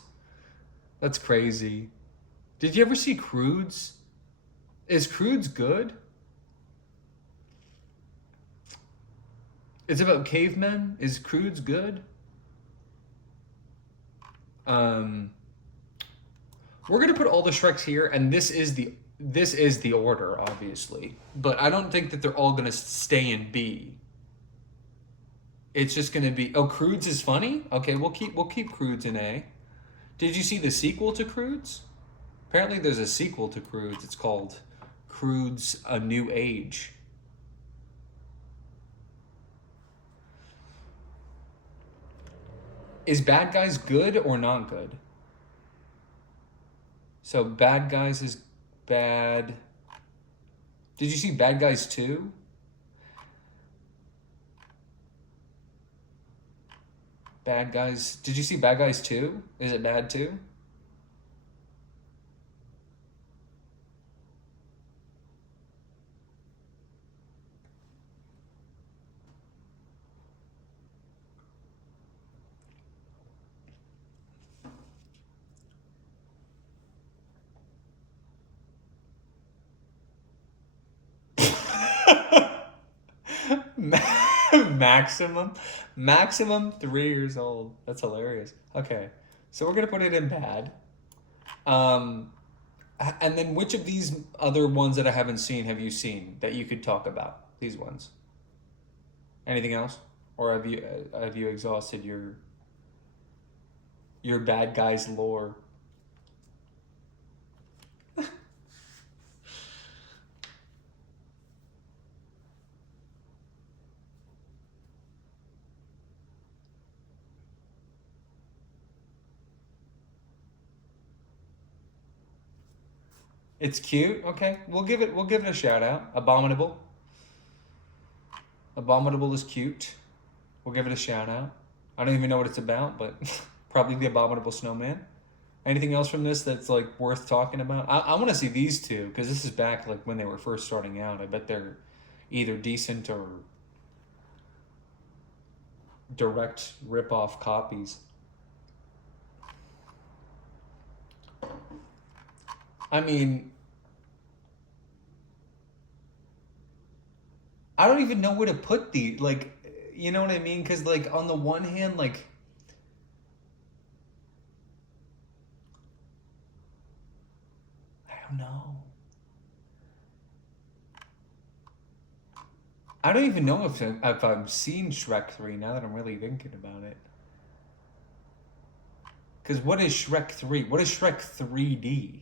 That's crazy. Did you ever see Croods? Is Croods good? It's about cavemen. Is Croods good? We're gonna put all the Shreks here, and this is the order, obviously. But I don't think that they're all gonna stay in B. It's just gonna be... Oh, Croods is funny? Okay, we'll keep Croods in A. Did you see the sequel to Croods? Apparently there's a sequel to Croods. It's called Croods: A New Age. Is Bad Guys good or not good? So Bad Guys is bad. Did you see Bad Guys 2? Bad Guys. Did you see Bad Guys 2? Is it bad too? Maximum 3 years old. That's hilarious. Okay, so we're gonna put it in bad. And then which of these other ones that I haven't seen have you seen that you could talk about? These ones. Anything else, or have you exhausted your bad guys lore? It's cute. Okay, we'll give it a shout out. Abominable. Abominable is cute. We'll give it a shout out. I don't even know what it's about, but probably the Abominable Snowman. Anything else from this that's like worth talking about? I want to see these two because this is back like when they were first starting out. I bet they're either decent or direct rip-off copies. I mean, I don't even know where to put the, like, you know what I mean? Because, like, on the one hand, like, I don't know. I don't even know if I've seen Shrek 3 now that I'm really thinking about it. Because what is Shrek 3? What is Shrek 3D?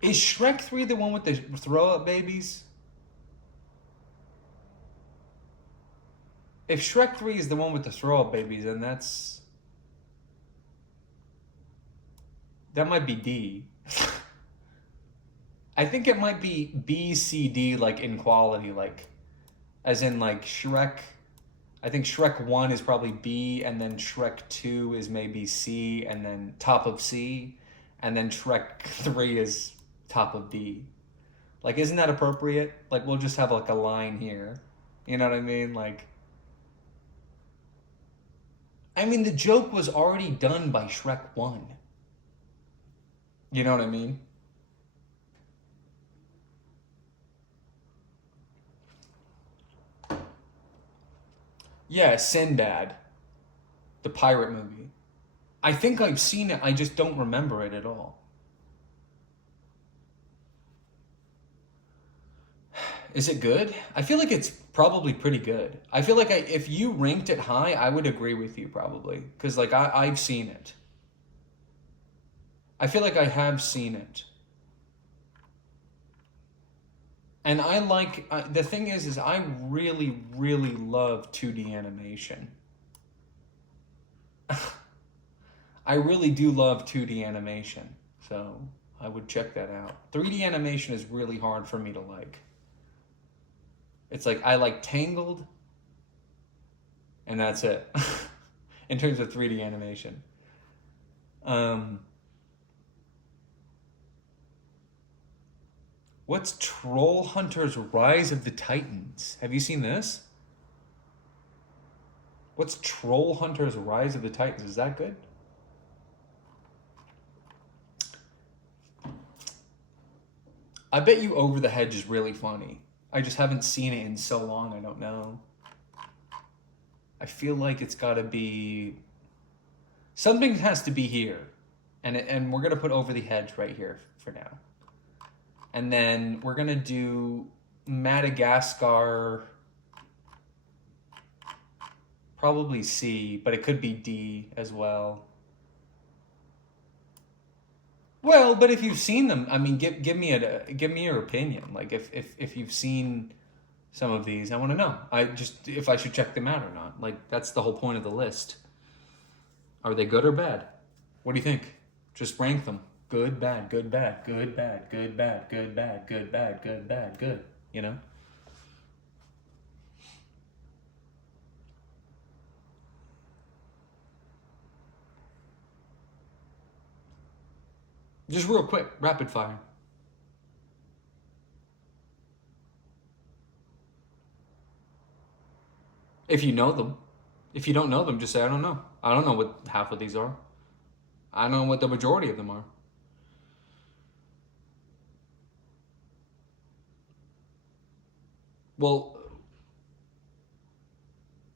Is Shrek 3 the one with the throw-up babies? If Shrek 3 is the one with the throw-up babies, then that might be D. I think it might be B, C, D, like in quality, like as in like Shrek. I think Shrek 1 is probably B, and then Shrek 2 is maybe C, and then top of C, and then Shrek 3 is top of D. Like, isn't that appropriate? Like, we'll just have like a line here. You know what I mean? Like, I mean, the joke was already done by Shrek 1. You know what I mean? Yeah, Sinbad, the pirate movie. I think I've seen it, I just don't remember it at all. Is it good? I feel like it's probably pretty good. I feel like if you ranked it high, I would agree with you probably. Because, like, I've seen it. I feel like I have seen it. And I like, the thing is I really, really love 2D animation. I really do love 2D animation. So I would check that out. 3D animation is really hard for me to like. It's like, I like Tangled, and that's it. In terms of 3D animation. What's Troll Hunter's Rise of the Titans? Have you seen this? What's Troll Hunter's Rise of the Titans? Is that good? I bet you Over the Hedge is really funny. I just haven't seen it in so long, I don't know. I feel like it's gotta be... Something has to be here. And we're gonna put Over the Hedge right here for now. And then we're gonna do Madagascar, probably C, but it could be D as well. Well, but if you've seen them, I mean, give me your opinion. Like if you've seen some of these, I want to know. If I should check them out or not. Like, that's the whole point of the list. Are they good or bad? What do you think? Just rank them. Good, bad, good, bad, good, bad, good, bad, good, bad, good, bad, good, bad, good. You know? Just real quick, rapid fire. If you know them. If you don't know them, just say, I don't know. I don't know what half of these are. I don't know what the majority of them are. Well,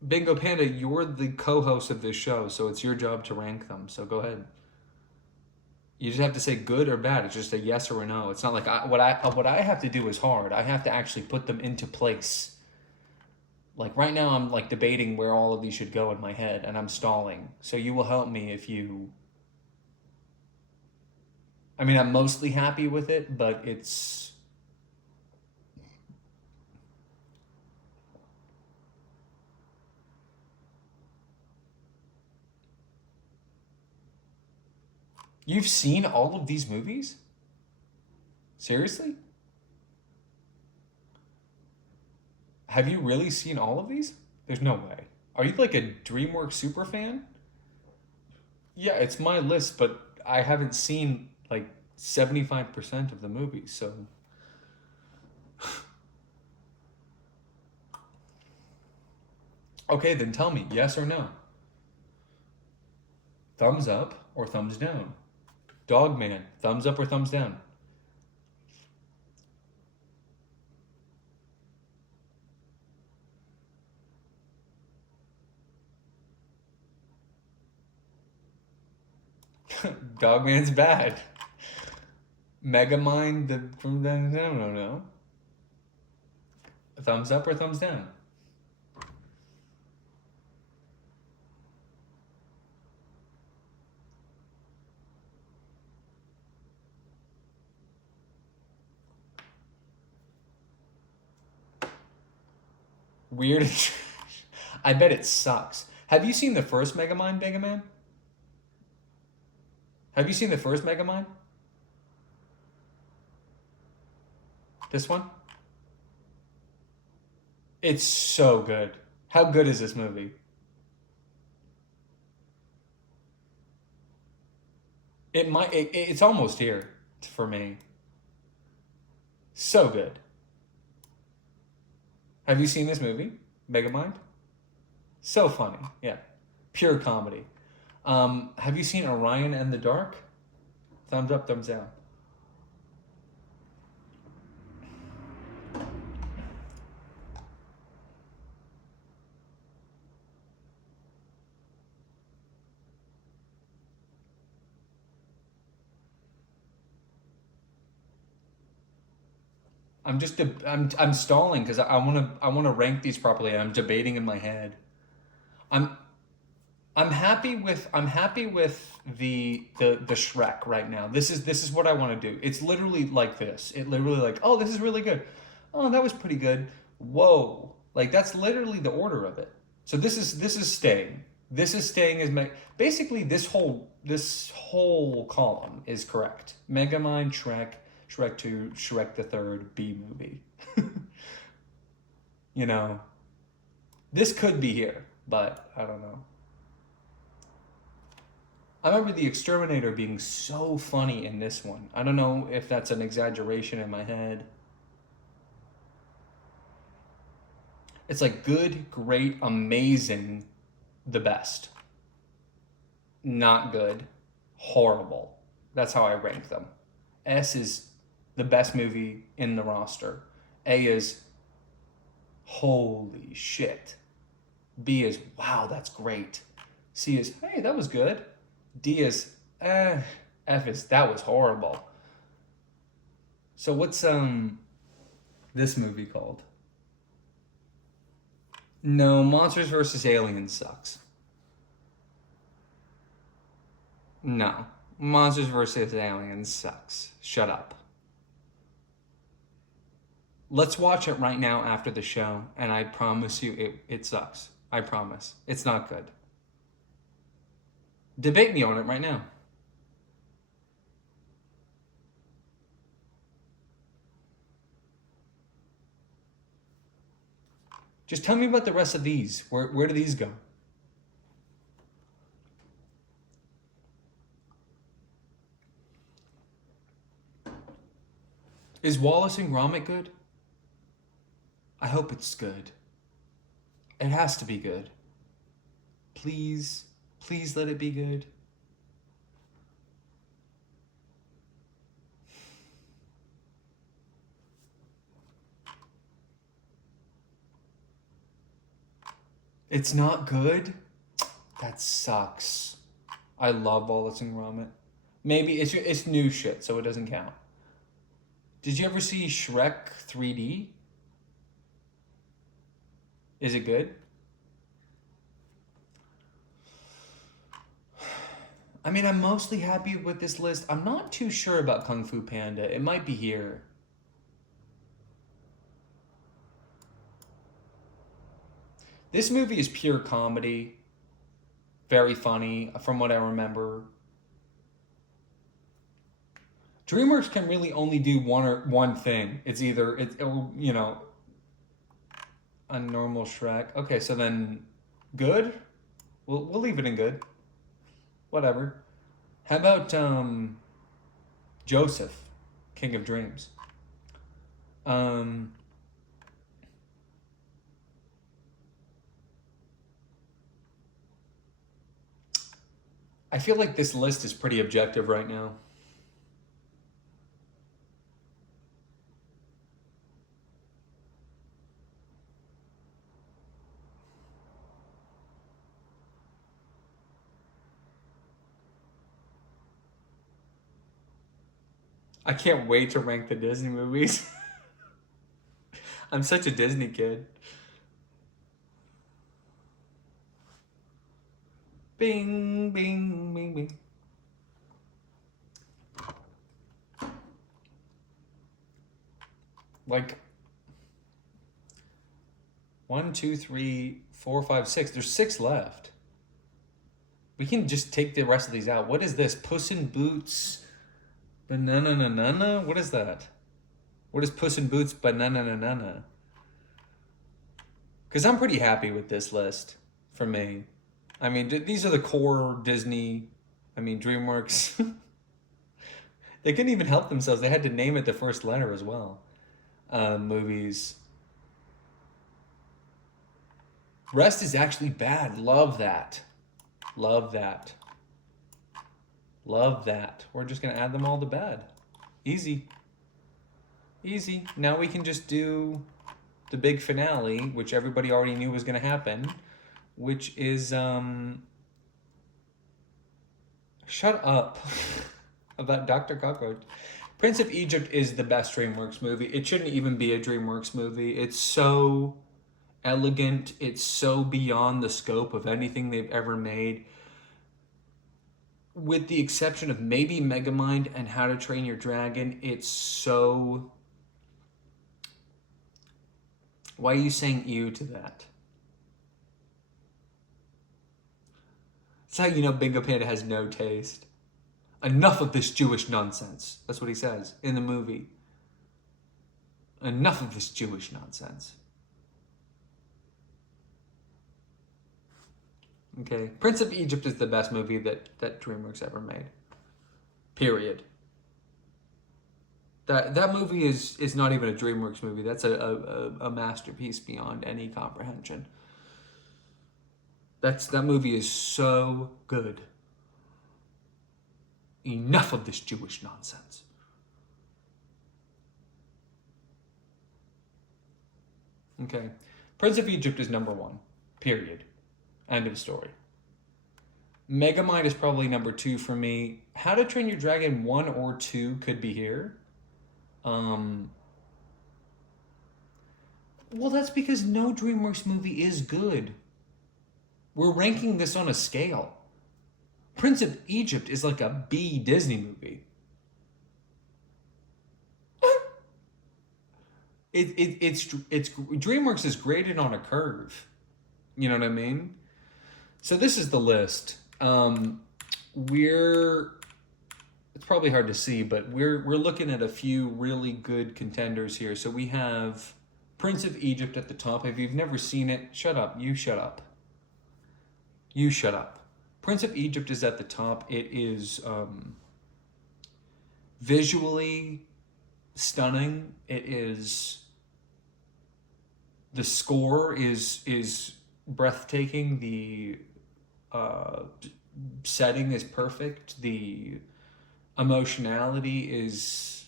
Bingo Panda, you're the co-host of this show, so it's your job to rank them. So go ahead. You just have to say good or bad. It's just a yes or a no. It's not like what I have to do is hard. I have to actually put them into place. Like right now, I'm like debating where all of these should go in my head, and I'm stalling. So you will help me if you. I mean, I'm mostly happy with it, but it's. You've seen all of these movies? Seriously? Have you really seen all of these? There's no way. Are you like a Dreamworks super fan? Yeah, it's my list, but I haven't seen like 75% of the movies, so. Okay, then tell me, yes or no? Thumbs up or thumbs down? Dogman, thumbs up or thumbs down? Dogman's bad. Megamind, no. Thumbs up or thumbs down? Weird. I bet it sucks. Have you seen the first Megamind, Mega Man? Have you seen the first Megamind? This one? It's so good. How good is this movie? It's almost here for me. So good. Have you seen this movie, Megamind? So funny, yeah, pure comedy. Have you seen Orion and the Dark? Thumbs up, thumbs down. I'm stalling because I wanna rank these properly. I'm debating in my head. I'm I'm happy with the Shrek right now. This is what I want to do. It's literally like this. It literally like, oh, this is really good. Oh, that was pretty good. Whoa. Like that's literally the order of it. So this is staying. This is staying as basically this whole column is correct. Megamind, Shrek, Shrek 2, Shrek the Third, B movie. You know, this could be here, but I don't know. I remember The Exterminator being so funny in this one. I don't know if that's an exaggeration in my head. It's like good, great, amazing, the best. Not good, horrible. That's how I rank them. S is the best movie in the roster. A is holy shit. B is wow, that's great. C is hey, that was good. D is F is that was horrible. So what's this movie called? No, Monsters vs. Aliens sucks. No, Monsters vs. Aliens sucks. Shut up. Let's watch it right now after the show, and I promise you it sucks. I promise. It's not good. Debate me on it right now. Just tell me about the rest of these. Where do these go? Is Wallace and Gromit good? I hope it's good. It has to be good. Please, please let it be good. It's not good? That sucks. I love Wallace and Gromit. Maybe it's new shit, so it doesn't count. Did you ever see Shrek 3D? Is it good? I mean, I'm mostly happy with this list. I'm not too sure about Kung Fu Panda. It might be here. This movie is pure comedy. Very funny, from what I remember. DreamWorks can really only do one thing. It's either a normal Shrek. Okay, so then good. We'll leave it in good. Whatever. How about Joseph, King of Dreams? I feel like this list is pretty objective right now. I can't wait to rank the Disney movies. I'm such a Disney kid. Bing, bing, bing, bing. Like 1, 2, 3, 4, 5, 6. There's 6 left. We can just take the rest of these out. What is this? Puss in Boots, Banana Nana? What is that? What is Puss in Boots, Banana Nana? Because I'm pretty happy with this list for me. I mean, these are the core Disney, DreamWorks. They couldn't even help themselves. They had to name it the first letter as well. Movies. Rest is actually bad. Love that. Love that. Love that. We're just going to add them all to bad. Easy. Easy. Now we can just do the big finale, which everybody already knew was going to happen, which is, shut up about Dr. Cockroach. Prince of Egypt is the best DreamWorks movie. It shouldn't even be a DreamWorks movie. It's so elegant. It's so beyond the scope of anything they've ever made. With the exception of maybe Megamind and How to Train Your Dragon, it's so... Why are you saying ew to that? That's how you know Bingo Panda has no taste. Enough of this Jewish nonsense. That's what he says in the movie. Enough of this Jewish nonsense. Okay. Prince of Egypt is the best movie that DreamWorks ever made. Period. That movie is not even a DreamWorks movie. That's a masterpiece beyond any comprehension. That movie is so good. Enough of this Jewish nonsense. Okay. Prince of Egypt is number 1. Period. End of story. Megamind is probably number 2 for me. How to Train Your Dragon 1 or 2 could be here. Well, that's because no DreamWorks movie is good. We're ranking this on a scale. Prince of Egypt is like a B Disney movie. It's DreamWorks is graded on a curve. You know what I mean? So this is the list. It's probably hard to see, but we're looking at a few really good contenders here. So we have Prince of Egypt at the top. If you've never seen it, shut up. You shut up. You shut up. Prince of Egypt is at the top. It is visually stunning. It is... The score is breathtaking. The setting is perfect. The emotionality is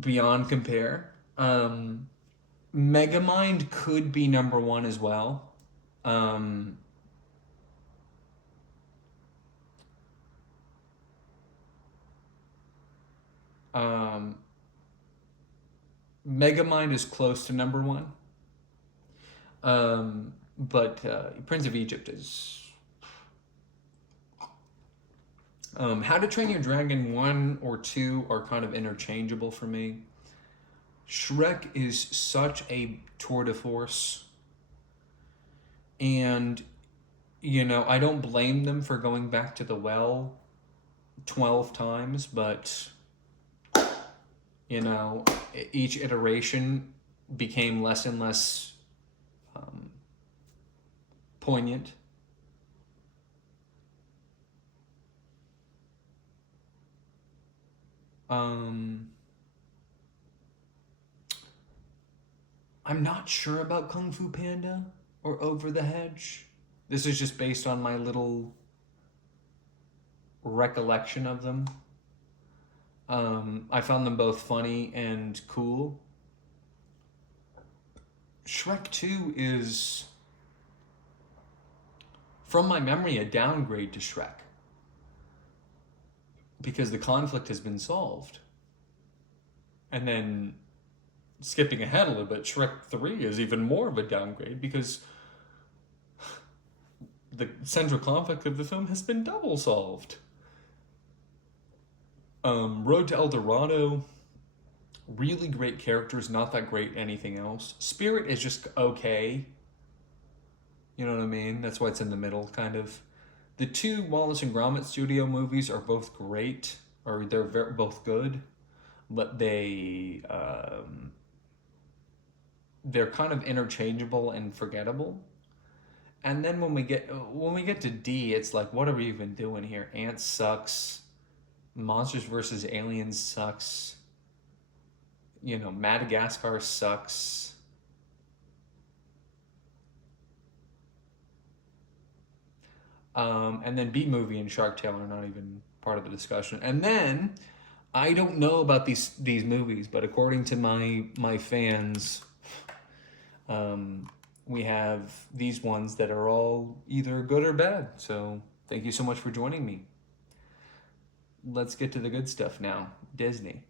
beyond compare. Megamind could be number one as well. Megamind is close to number one. But Prince of Egypt is... How to Train Your Dragon 1 or 2 are kind of interchangeable for me. Shrek is such a tour de force. And, you know, I don't blame them for going back to the well 12 times, but, you know, each iteration became less and less poignant. I'm not sure about Kung Fu Panda or Over the Hedge. This is just based on my little recollection of them. I found them both funny and cool. Shrek 2 is, from my memory, a downgrade to Shrek. Because the conflict has been solved. And then, skipping ahead a little bit, Shrek 3 is even more of a downgrade because the central conflict of the film has been double solved. Road to El Dorado, really great characters, not that great anything else. Spirit is just okay. You know what I mean? That's why it's in the middle, kind of. The two Wallace and Gromit studio movies are both great, or they're both good, but they're kind of interchangeable and forgettable. And then when we get to D, it's like, what are we even doing here? Ants sucks. Monsters vs. Aliens sucks. You know, Madagascar sucks. And then B-Movie and Shark Tale are not even part of the discussion. And then, I don't know about these movies, but according to my fans, we have these ones that are all either good or bad. So, thank you so much for joining me. Let's get to the good stuff now. Disney.